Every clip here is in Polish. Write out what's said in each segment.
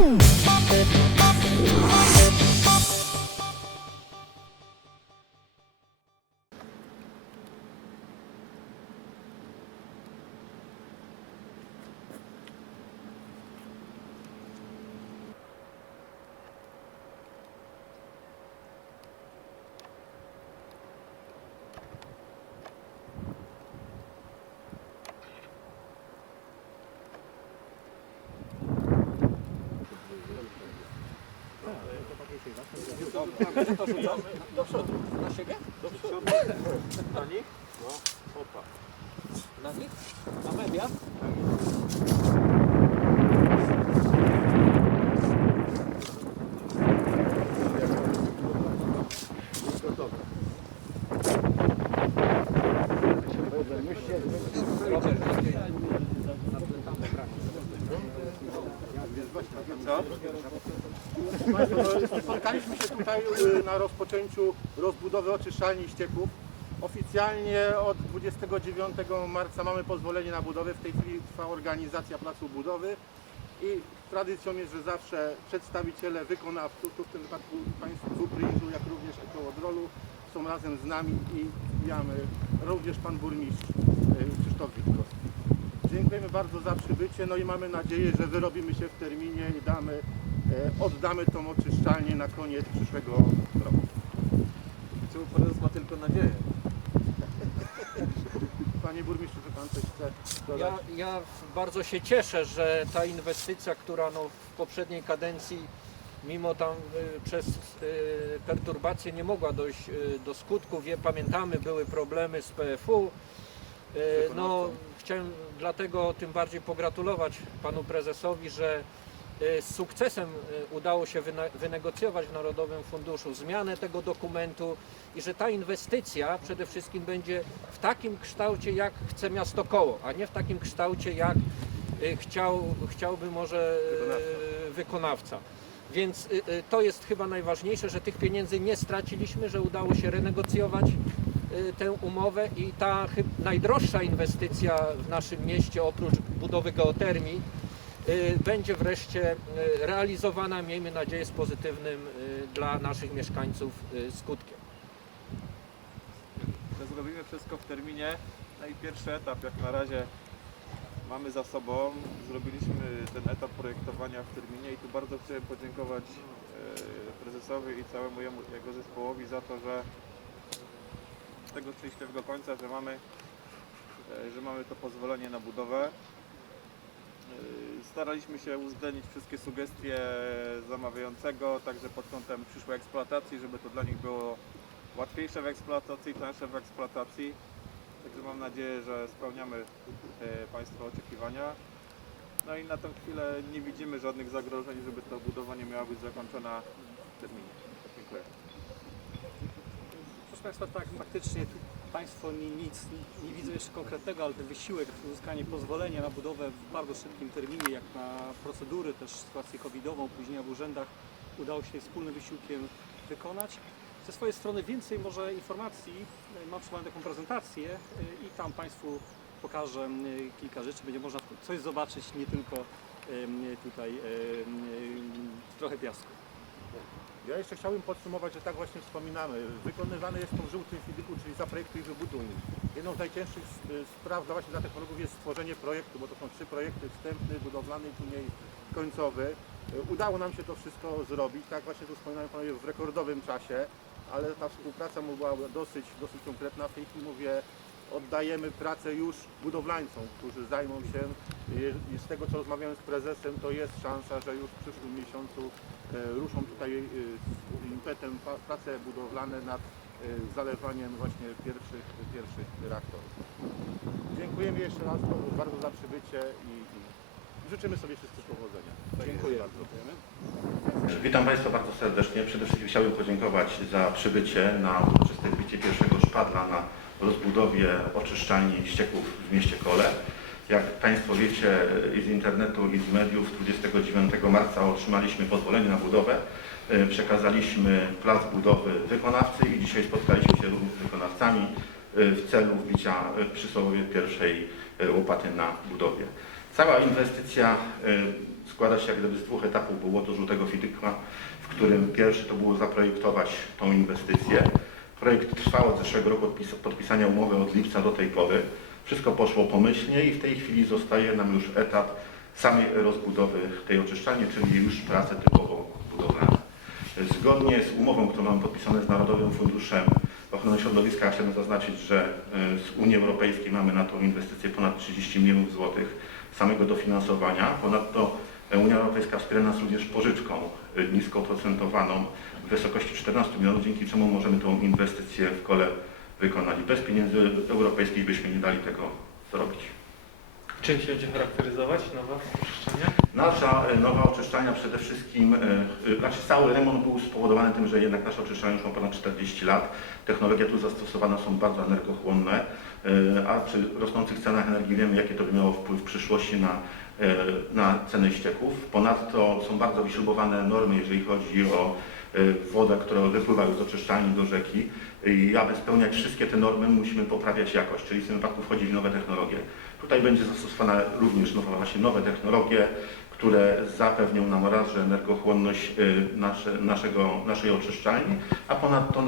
Woo! Na nich? No, opa. Na nich? A media? Co? Spotkaliśmy się tutaj y, na rozpoczęciu rozbudowy oczyszczalni ścieków. Oficjalnie od 29 marca mamy pozwolenie na budowę. W tej chwili trwa organizacja placu budowy i tradycją jest, że zawsze przedstawiciele wykonawców, tu w tym wypadku państwo Bupryżu, jak również Ekoodrolu są razem z nami i wbijamy również pan burmistrz y, Krzysztof Witkowski. Dziękujemy bardzo za przybycie, no i mamy nadzieję, że wyrobimy się w terminie i damy, oddamy tą oczyszczalnię na koniec przyszłego roku. Tu prezes ma tylko nadzieję. Panie burmistrzu, czy pan coś chce dodać? Ja, ja bardzo się cieszę, że ta inwestycja, która no w poprzedniej kadencji, mimo tam y, przez y, perturbacje nie mogła dojść y, do skutku, wie, pamiętamy, były problemy z PFU. Y, no, chciałem dlatego tym bardziej pogratulować panu prezesowi, że z sukcesem y, udało się wynegocjować w Narodowym Funduszu zmianę tego dokumentu i że ta inwestycja przede wszystkim będzie w takim kształcie, jak chce miasto koło, a nie w takim kształcie, jak y, chciał, chciałby może y, wykonawca. Więc y, y, to jest chyba najważniejsze, że tych pieniędzy nie straciliśmy, że udało się renegocjować y, tę umowę i ta najdroższa inwestycja w naszym mieście oprócz budowy geotermii y, będzie wreszcie y, realizowana, miejmy nadzieję, z pozytywnym y, dla naszych mieszkańców y, skutkiem. zrobimy wszystko w terminie. No i pierwszy etap jak na razie mamy za sobą. Zrobiliśmy ten etap projektowania w terminie i tu bardzo chciałem podziękować prezesowi i całemu jego zespołowi za to, że tego szczęśliwego końca, że mamy, że mamy to pozwolenie na budowę. E, Staraliśmy się uwzględnić wszystkie sugestie zamawiającego, także pod kątem przyszłej eksploatacji, żeby to dla nich było łatwiejsze w eksploatacji, tańsze w eksploatacji. Także mam nadzieję, że spełniamy e, Państwa oczekiwania. No i na tę chwilę nie widzimy żadnych zagrożeń, żeby ta budowa nie miała być zakończona w terminie. Dziękuję. Proszę Państwa, tak, faktycznie Państwo ni- nic nie, nie widzą jeszcze konkretnego, ale ten wysiłek, uzyskanie pozwolenia na budowę w bardzo szybkim terminie, jak na procedury, też sytuację covidową, opóźnienia w urzędach, udało się wspólnym wysiłkiem wykonać. Ze swojej strony więcej może informacji, mam przygotowaną taką prezentację e, i tam Państwu pokażę e, kilka rzeczy, będzie można coś zobaczyć, nie tylko em, tutaj trochę piasku. Ja jeszcze chciałbym podsumować, że tak właśnie wspominamy. Wykonywane jest to w żółtym fidyku, czyli zaprojektuj i wybuduj. Jedną z najcięższych s- spraw dla właśnie dla technologów jest stworzenie projektu, bo to są trzy projekty, wstępny, budowlany i później końcowy. E, Udało nam się to wszystko zrobić, tak właśnie tu wspominałem panowie, w rekordowym czasie, ale ta współpraca była dosyć, dosyć konkretna. W tej chwili mówię, oddajemy pracę już budowlańcom, którzy zajmą się i- i z tego co rozmawiałem z prezesem, to jest szansa, że już w przyszłym miesiącu e, ruszą tutaj e, z impetem prace budowlane nad e, zalewaniem właśnie pierwszych, pierwszych reaktorów. Dziękujemy jeszcze raz bardzo za przybycie i, życzymy sobie wszyscy powodzenia. Dziękuję bardzo. Witam Państwa bardzo serdecznie. Przede wszystkim chciałbym podziękować za przybycie na uroczyste wbicie pierwszego szpadla na rozbudowie oczyszczalni ścieków w mieście Kole. Jak Państwo wiecie z internetu i z mediów 29 marca otrzymaliśmy pozwolenie na budowę. E, Przekazaliśmy plac budowy wykonawcy i dzisiaj spotkaliśmy się z wykonawcami e, w celu wbicia e, przysłowiowej pierwszej łopaty na budowie. Cała inwestycja składa się jak gdyby z dwóch etapów. Było to żółtego fidykma, w którym pierwszy to było zaprojektować tą inwestycję. Projekt trwał od zeszłego roku podpis- podpisania umowy od lipca do tej pory. Wszystko poszło pomyślnie i w tej chwili zostaje nam już etap samej rozbudowy tej oczyszczalni, czyli już prace typowo budowlane. Zgodnie z umową, którą mamy podpisane z Narodowym Funduszem Ochrony Środowiska, chcemy zaznaczyć, że e, z Unii Europejskiej mamy na tą inwestycję ponad 30 milionów złotych samego dofinansowania. Ponadto Unia Europejska wspiera nas również pożyczką e, nisko oprocentowaną w wysokości 14 milionów, dzięki czemu możemy tą inwestycję w kole wykonać. Bez pieniędzy europejskich byśmy nie dali tego zrobić. Czym się będzie charakteryzować nowa oczyszczalnia? Nasza e, nowa oczyszczalnia przede wszystkim, e, e, znaczy cały remont był spowodowany tym, że jednak nasza oczyszczalnia już ma ponad 40 lat. Technologie tu zastosowane są bardzo energochłonne, a przy rosnących cenach energii wiemy, jakie to by miało wpływ w przyszłości na, na ceny ścieków. Ponadto są bardzo wyśrubowane normy, jeżeli chodzi o e, wodę, która wypływa z oczyszczalni do rzeki. I aby spełniać wszystkie te normy, musimy poprawiać jakość, czyli w tym wypadku wchodzi w nowe technologie. Tutaj będzie zastosowana również nowe, właśnie nowe technologie, które zapewnią nam raz, że energochłonność y, nasze, naszego, naszej oczyszczalni, a ponadto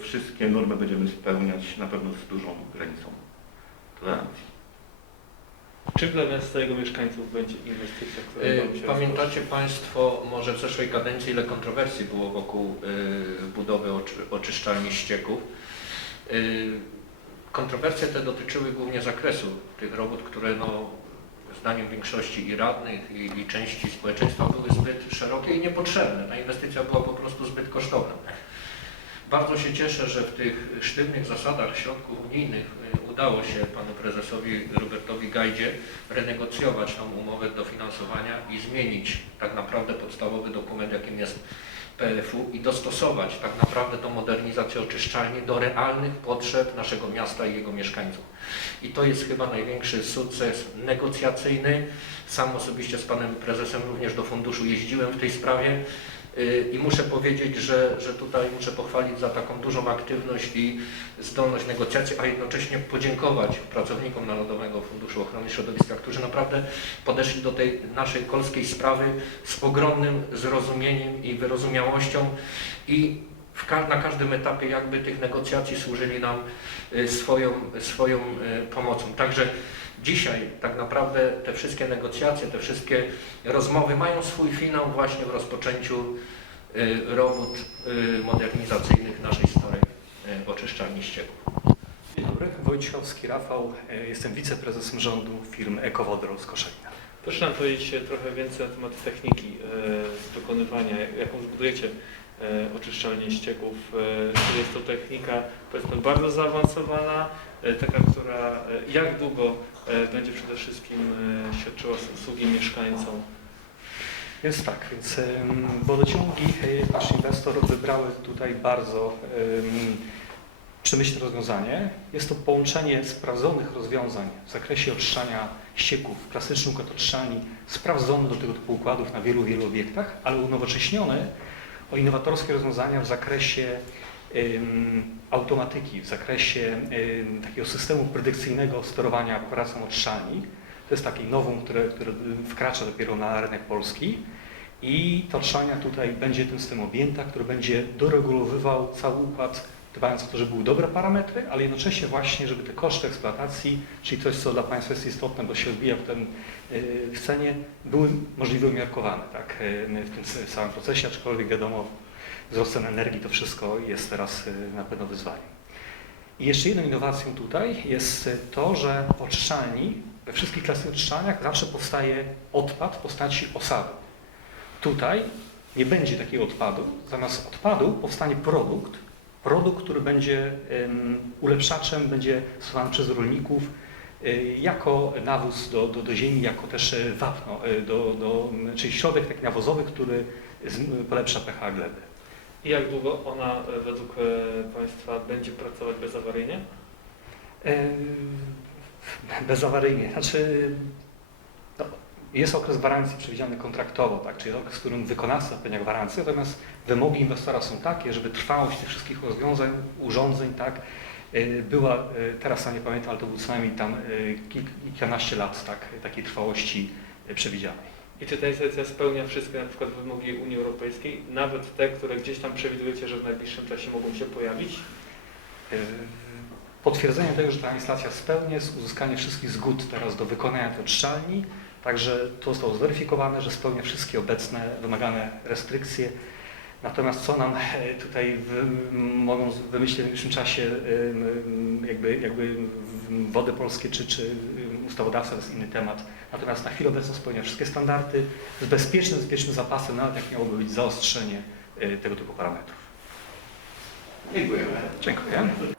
wszystkie normy będziemy spełniać na pewno z dużą granicą tolerancji. Czy dla miasta jego mieszkańców będzie inwestycja, która Y, wam się Pamiętacie Państwo, może w zeszłej kadencji, ile kontrowersji było wokół y, budowy oczy, oczyszczalni ścieków. Y, Kontrowersje te dotyczyły głównie zakresu tych robót, które no, zdaniem większości i radnych, i, i części społeczeństwa były zbyt szerokie i niepotrzebne. Ta inwestycja była po prostu zbyt kosztowna. Bardzo się cieszę, że w tych sztywnych zasadach środków unijnych y, udało się panu prezesowi Robertowi Gajdzie renegocjować tą umowę dofinansowania i zmienić tak naprawdę podstawowy dokument, jakim jest PFU i dostosować tak naprawdę tą modernizację oczyszczalni do realnych potrzeb naszego miasta i jego mieszkańców. I to jest chyba największy sukces negocjacyjny. Sam osobiście z panem prezesem również do funduszu jeździłem w tej sprawie. Y, I muszę powiedzieć, że, że tutaj muszę pochwalić za taką dużą aktywność i zdolność negocjacji, a jednocześnie podziękować pracownikom Narodowego Funduszu Ochrony Środowiska, którzy naprawdę podeszli do tej naszej polskiej sprawy z ogromnym zrozumieniem i wyrozumiałością i ka- na każdym etapie jakby tych negocjacji służyli nam y, swoją, swoją y, pomocą. Także dzisiaj tak naprawdę te wszystkie negocjacje, te wszystkie rozmowy mają swój finał właśnie w rozpoczęciu y, robót y, modernizacyjnych naszej starej y, oczyszczalni ścieków. Dzień dobry, Wojciechowski Rafał, e, jestem wiceprezesem rządu firmy Ekowodrol z Koszalina. Proszę nam powiedzieć trochę więcej na temat techniki e, wykonywania, jaką zbudujecie e, oczyszczalnię ścieków. Czy jest to technika powiedzmy bardzo zaawansowana, taka, która e, jak długo e, będzie przede wszystkim e, świadczyła usługi mieszkańcom? Więc tak, więc wodociągi, e, nasz inwestor wybrały tutaj bardzo em, przemyślne rozwiązanie. Jest to połączenie sprawdzonych rozwiązań w zakresie oczyszczania ścieków, klasyczny układ oczyszczalni, sprawdzony do tego typu układów na wielu, wielu obiektach, ale unowocześniony o innowatorskie rozwiązania w zakresie automatyki, w zakresie takiego systemu predykcyjnego sterowania pracą oczyszczalni. To jest taki nowum, które, które wkracza dopiero na rynek polski. I ta tutaj będzie tym systemem objęta, który będzie doregulowywał cały układ, dbając o to, żeby były dobre parametry, ale jednocześnie właśnie, żeby te koszty eksploatacji, czyli coś, co dla Państwa jest istotne, bo się odbija potem y, w cenie, były możliwie umiarkowane tak, y, w tym całym procesie, aczkolwiek wiadomo, wzrost cen energii to wszystko jest teraz y, na pewno wyzwaniem. I jeszcze jedną innowacją tutaj jest y, to, że w oczyszczalni, we wszystkich klasycznych oczyszczalniach zawsze powstaje odpad w postaci osady. Tutaj nie będzie takiego odpadu, zamiast odpadu powstanie produkt, produkt, który będzie em, ulepszaczem, będzie stosowany przez rolników y, jako nawóz do, do, do ziemi, jako też wapno, do, do, czyli środek taki nawozowy, który polepsza pH gleby. I jak długo ona e, według e, Państwa będzie pracować bezawaryjnie? E, Bezawaryjnie. Znaczy, no, jest okres gwarancji przewidziany kontraktowo, tak? czyli okres, w którym wykonawca zapewnia gwarancję, natomiast wymogi inwestora są takie, żeby trwałość tych wszystkich rozwiązań, urządzeń tak, była, teraz sam nie pamiętam, ale to było co najmniej tam kilk- kilkanaście lat tak, takiej trwałości przewidzianej. I czy ta instalacja spełnia wszystkie na przykład wymogi Unii Europejskiej, nawet te, które gdzieś tam przewidujecie, że w najbliższym czasie mogą się pojawić? Yy, Potwierdzenie tego, że ta instalacja spełnia jest uzyskanie wszystkich zgód teraz do wykonania tej odszczalni, także to zostało zweryfikowane, że spełnia wszystkie obecne wymagane restrykcje. Natomiast co nam e, tutaj w, mogą wymyślić w najbliższym czasie e, jakby, jakby wody polskie czy, czy ustawodawca to jest inny temat. Natomiast na chwilę obecną spełnia wszystkie standardy z bezpiecznym, bezpiecznym zapasem, nawet jak miałoby być zaostrzenie e, tego typu parametrów. Dziękujemy. Dziękuję. Dziękuję.